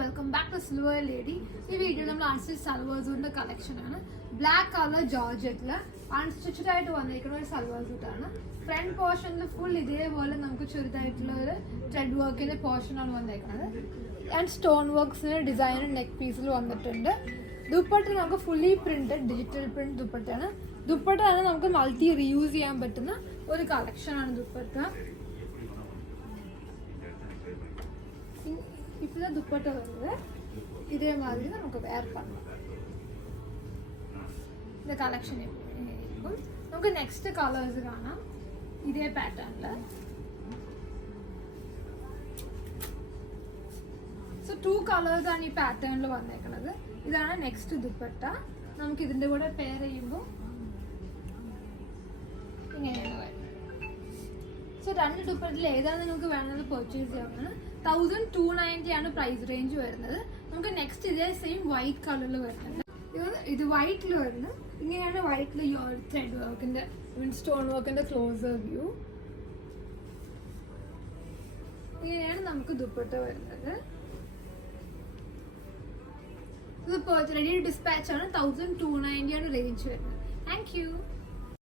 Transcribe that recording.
Welcome back to Silver Lady. ഈ video നമ്മൾ unstitch salwar സൂട്ടിന്റെ കളക്ഷൻ ആണ്. ബ്ലാക്ക് കളർ ജോർജറ്റില് അൺസ്റ്റിച്ചഡ് ആയിട്ട് വന്നിരിക്കുന്ന ഒരു സൽവാർ സൂട്ടാണ്. ഫ്രണ്ട് പോർഷനിൽ ഫുൾ ഇതേപോലെ നമുക്ക് ചെറുതായിട്ടുള്ള ഒരു ത്രെഡ് വർക്കിന്റെ പോർഷൻ ആണ് വന്നേക്കുന്നത്. ആൻഡ് സ്റ്റോൺ വർക്ക്സിന് ഡിസൈനർ നെക്ക് പീസിൽ വന്നിട്ടുണ്ട്. ദുപ്പട്ട നമുക്ക് ഫുള്ളി പ്രിന്റഡ് ഡിജിറ്റൽ പ്രിന്റ് ദുപ്പട്ടയാണ്. ദുപ്പട്ട തന്നെ നമുക്ക് മൾട്ടി റീയൂസ് ചെയ്യാൻ പറ്റുന്ന ഒരു കളക്ഷൻ ആണ് ദുപ്പട്ട. ഇപ്പോഴത്തെ ദുപ്പട്ട വരുന്നത് ഇതേമാതിരി നമുക്ക് വെയർ പണം. ഇത് കളക്ഷൻ ആയിരിക്കും. നമുക്ക് നെക്സ്റ്റ് കളേഴ്സ് കാണാം. ഇതേ പാറ്റേണില് സോ 2 കളേഴ്സ് ആണ് ഈ പാറ്റേണിൽ വന്നേക്കുന്നത്. ഇതാണ് നെക്സ്റ്റ് ദുപ്പട്ട. നമുക്ക് ഇതിന്റെ കൂടെ പെയർ ചെയ്യുമ്പോൾ ഇങ്ങനെയാണ് വരുന്നത്. സോ 2 ദുപ്പട്ടയിൽ ഏതാണ് നിങ്ങൾക്ക് വേണമെന്ന് പർച്ചേസ് ചെയ്യാവുന്നതാണ്. 1290 ആണ് പ്രൈസ് റേഞ്ച് വരുന്നത്. നമുക്ക് നെക്സ്റ്റ് ഇതേ സെയിം വൈറ്റ് കളറിൽ വരുന്നുണ്ട്. ഇത് വൈറ്റിൽ വരുന്നത് ഇങ്ങനെയാണ്. വൈറ്റിൽ ത്രെഡ് വർക്കിന്റെ സ്റ്റോൺ വർക്കിന്റെ ക്ലോസർ വ്യൂ. ഇങ്ങനെയാണ് നമുക്ക് ദുപ്പട്ട വരുന്നത്. ഇത് റെഡി ടു ഡിസ്പാച്ച് ആണ്. 1290 ആണ് റേഞ്ച് വരുന്നത്. Thank you.